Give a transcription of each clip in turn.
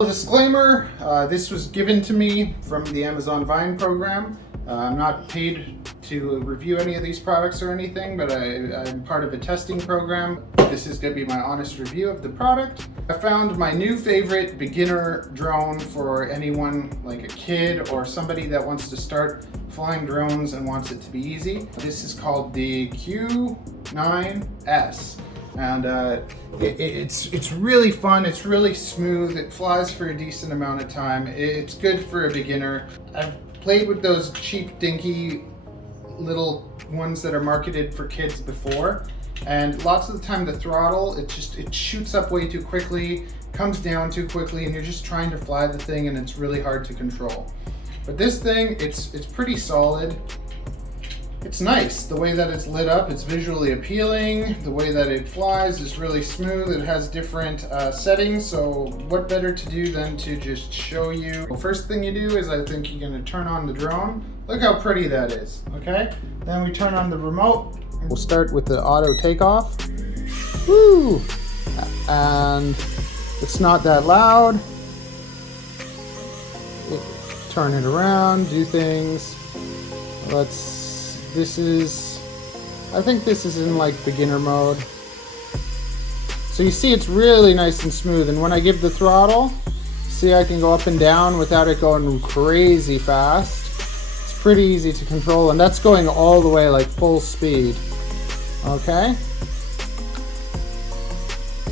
Disclaimer, this was given to me from the Amazon Vine program. I'm not paid to review any of these products or anything, but I'm part of a testing program. This is going to be my honest review of the product. I found my new favorite beginner drone for anyone like a kid or somebody that wants to start flying drones and wants it to be easy. This is called the Q9s. And it's really fun, it's really smooth, it flies for a decent amount of time, it's good for a beginner. I've played with those cheap dinky little ones that are marketed for kids before, and lots of the time the throttle, it shoots up way too quickly, comes down too quickly, and you're just trying to fly the thing and it's really hard to control. But this thing, it's pretty solid. It's nice, the way that it's lit up, it's visually appealing, the way that it flies is really smooth, it has different settings, so what better to do than to just show you. The first thing you do is I think you're going to turn on the drone. Look how pretty that is, okay? Then we turn on the remote. We'll start with the auto takeoff. Woo! And it's not that loud. Turn it around, do things. I think this is in like beginner mode. So you see it's really nice and smooth, and when I give the throttle, see I can go up and down without it going crazy fast. It's pretty easy to control, and that's going all the way like full speed. Okay.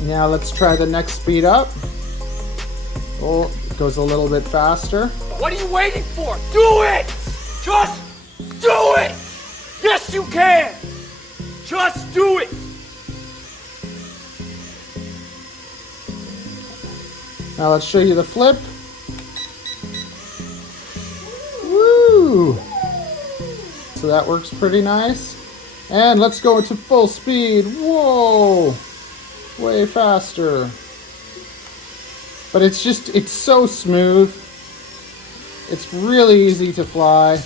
Now let's try the next speed up. Oh, it goes a little bit faster. What are you waiting for? Do it! Just do it! Yes, you can! Just do it! Now let's show you the flip. Woo! So that works pretty nice. And let's go to full speed. Whoa! Way faster. But it's so smooth. It's really easy to fly.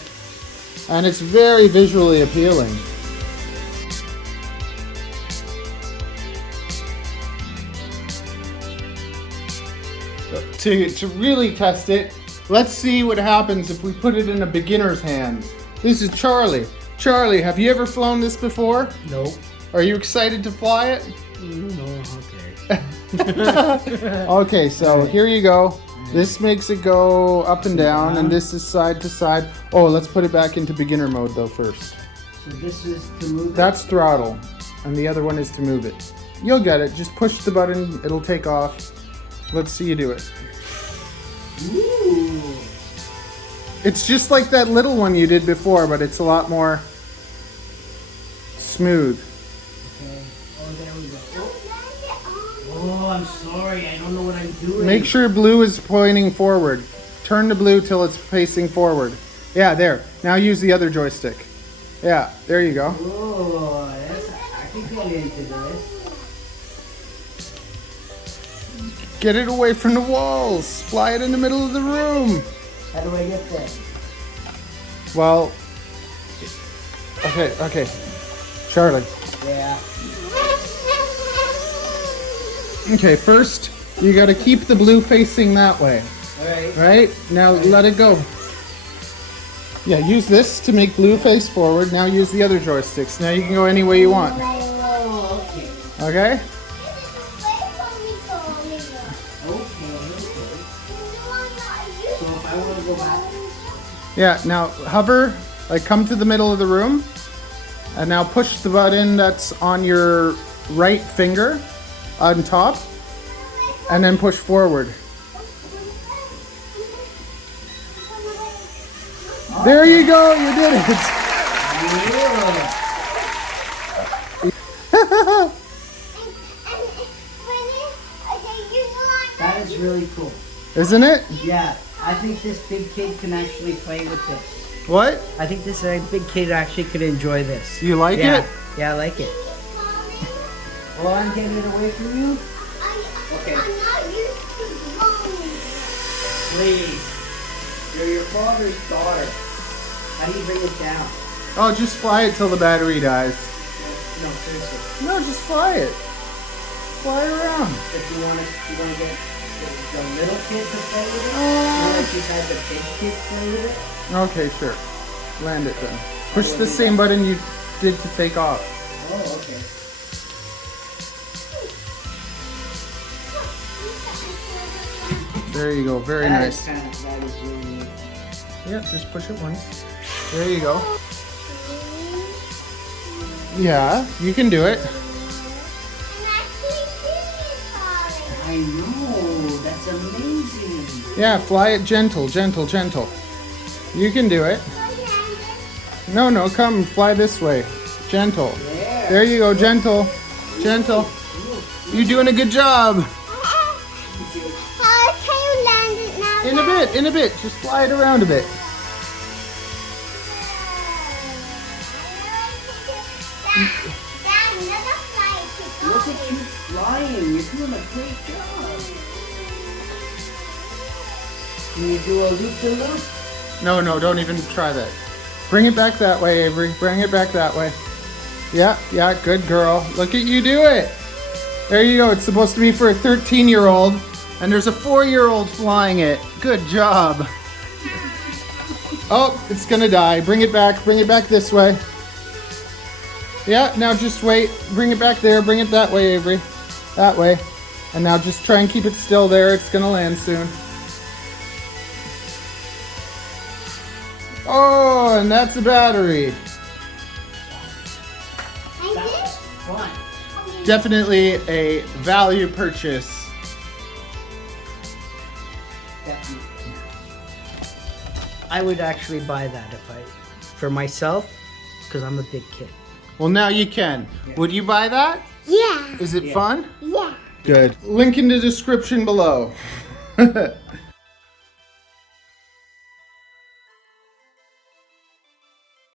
And it's very visually appealing. To really test it, let's see what happens if we put it in a beginner's hands. This is Charlie. Charlie, have you ever flown this before? Nope. Are you excited to fly it? No, okay. Okay, so here you go. This makes it go up and down, and this is side to side. Oh, let's put it back into beginner mode though first. So this is to move it? That's throttle, and the other one is to move it. You'll get it. Just push the button, it'll take off. Let's see you do it. Ooh. It's just like that little one you did before, but it's a lot more smooth. Okay. Oh, there we go. Oh, I'm sorry. I don't know what I'm doing. Make sure blue is pointing forward. Turn the blue till it's facing forward. Yeah, there. Now use the other joystick. Yeah, there you go. Oh, I can get into this. Get it away from the walls. Fly it in the middle of the room. How do I get there? Well, okay. Charlie. Yeah. Okay, first you gotta keep the blue facing that way. Alright. Right? Now let it go. Yeah, use this to make blue face forward. Now use the other joysticks. Now you can go any way you want. Oh, okay. Okay? So if I want to go back. Yeah, now hover, like come to the middle of the room, and now push the button that's on your right finger on top, and then push forward. There you go, you did it! That is really cool. Isn't it? Yeah, I think this big kid can actually play with this. What? I think this big kid actually could enjoy this. You like it? Yeah, I like it. Well, I'm getting it away from you. Okay. I'm not used to drones. Please. You're your father's daughter. How do you bring it down? Oh, just fly it till the battery dies. No, seriously. No, just fly it. Fly around. If you want to get the little kid to play with it. Or if you've had the big kid play with it. Okay, sure. Land it then. Push the same button you did to take off. Oh, okay. There you go. Very nice. That is really neat. Yeah, just push it once. There you go. Yeah, you can do it. I know, that's amazing. Yeah, fly it gentle, gentle, gentle. You can do it. No, no, come, fly this way. Gentle. There you go, gentle, gentle. You're doing a good job. How can you land it now? In a bit. Just fly it around a bit. Dad, another flight to Look at you flying, you're doing a great job. Can you do a loop-de-loop? No, no, don't even try that. Bring it back that way, Avery. Bring it back that way. Yeah, yeah, good girl. Look at you do it. There you go. It's supposed to be for a 13-year-old, and there's a 4-year-old flying it. Good job. Oh, it's gonna die. Bring it back this way. Yeah, now just wait. Bring it back there. Bring it that way, Avery. That way. And now just try and keep it still there. It's gonna land soon. Oh, and that's a battery. That's fun. Definitely a value purchase. Definitely. I would actually buy that for myself, because I'm a big kid. Well, now you can. Would you buy that? Yeah. Is it fun? Yeah. Good. Link in the description below.